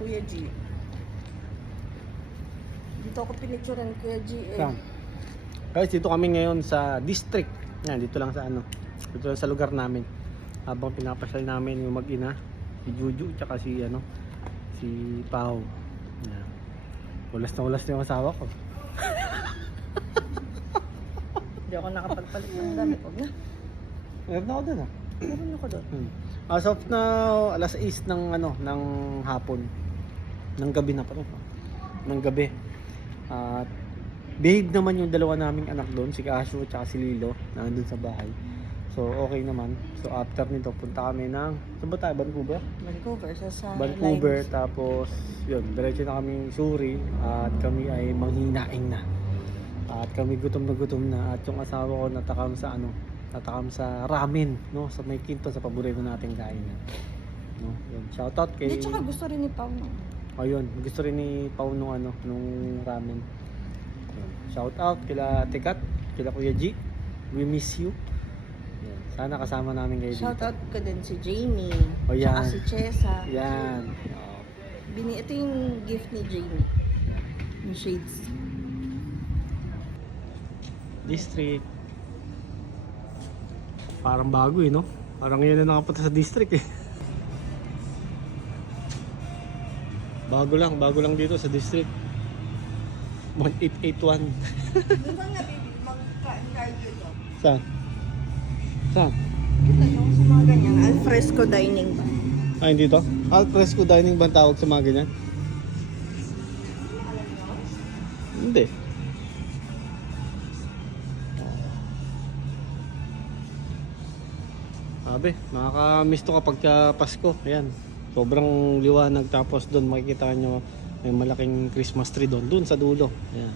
Kuya G. Dito ako pinicturean, Kuya G. Guys, dito kami ngayon sa district. Yan, dito lang sa ano. Dito lang sa lugar namin. Habang pinapasyal namin yung mag-ina, si Juju tsaka si ano, si Pao. Yan. Ulas na yung asawa ko. Hindi ako nakapagpalit ng damit. Huwag na. Meron ako dun ah. Meron ako doon. As of now, alas 6 ng ano, ng hapon. Ng gabi na pa rin. Ng gabi. At behave naman yung dalawa naming anak doon, si Casio at si Lilo, na nandun sa bahay. So okay naman. So after nito, punta kami ng, saan ba tayo? Vancouver? Vancouver, Lines. tapos yun, diretso na kami Suri at kami ay manghinaing na. At kami gutom na at yung asawa ko natakam sa ano, natakam sa ramen, no, sa may Quinto, sa paborito nating kainan. No, yun. Shoutout kay... Hindi, tsaka gusto rin ni Pao. Ayun, gusto rin ni Pao nung ano, nung ramen. Yun. Shoutout kila Tikat, kila Kuya G. We miss you. Yan. Sana kasama namin kayo dito. Shoutout ko din si Jamie. O, yan. Tsaka si Chesa. Yan. Ito yung gift ni Jamie. Yung shades. District. Parang bago eh, no? Parang ngayon na nakapunta sa district eh. Bago lang dito sa district. 1881. Doon nga, baby, magkain tayo dito. Saan? Saan? Kita yung sa mga ganyan, alfresco dining ba? Ah, hindi to? Al fresco dining ba ang tawag sa mga ganyan? Hindi. Sabi, makaka-miss to kapag Pasko. Ayan. Sobrang liwanag, tapos doon makikita nyo may malaking Christmas tree doon sa dulo. Ayan.